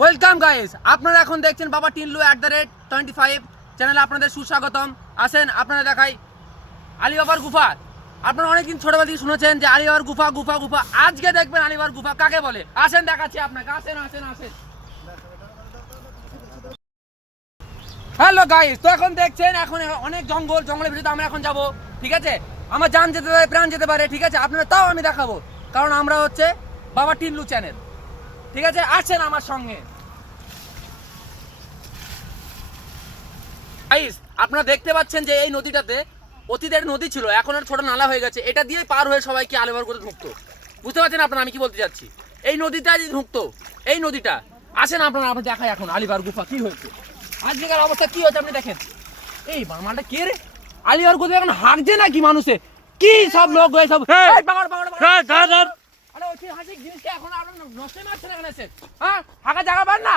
Welcome guys, আপনারা এখন দেখছেন বাবা টিনলু @25 চ্যানেলে আপনাদের সুস্বাগতম। আসেন আপনারা দেখাই আলিবাবার গুফা। আপনারা অনেকদিন ছোটবেলা থেকে শুনেছেন যে আলিবাবার গুফা গুফা গুফা, আজকে দেখবেন আলিবাবার গুফা কাকে বলে। আসেন দেখাচ্ছি আপনাকে, আসেন আসেন আসেন। হ্যালো গাইস, তো এখন দেখছেন এখন অনেক জঙ্গলের ভিতরে আমরা এখন যাব, ঠিক আছে। আমার জান যেতে পারে, প্রাণ যেতে পারে, ঠিক আছে। আপনারা তাও আমি দেখাবো, কারণ আমরা হচ্ছে বাবা টিনলু চ্যানেল, ঠিক আছে। আসেন আমার সঙ্গে। গাইস, আপনারা দেখতে পাচ্ছেন যে এই নদীটাতে অতীতের নদী ছিল, এখন আর ছোট নালা হয়ে গেছে। এটা দিয়ে পার হয়ে সবাই কি আলিবাবার গুফাতে ঢুকতো। বুঝতে পারছেন আপনারা আমি কি বলতে যাচ্ছি? এই নদীটা যে ঢুকতো, এই নদীটা। আসেন আপনারা দেখায় এখন আলিবাবার গুফা কি হয়েছে, আজকের অবস্থা কি হয়েছে আপনি দেখেন। এই মালটা কে রে? আলিবাবার গুফা এখন হাঁকছে নাকি মানুষে? কি সব লোক হয়ে সব আরে ওই হাসিক জিনিসটা এখন আপনারা নষ্ট মারছেন এখানে এসে, হ্যাঁ? হাঁকা জায়গা পান না?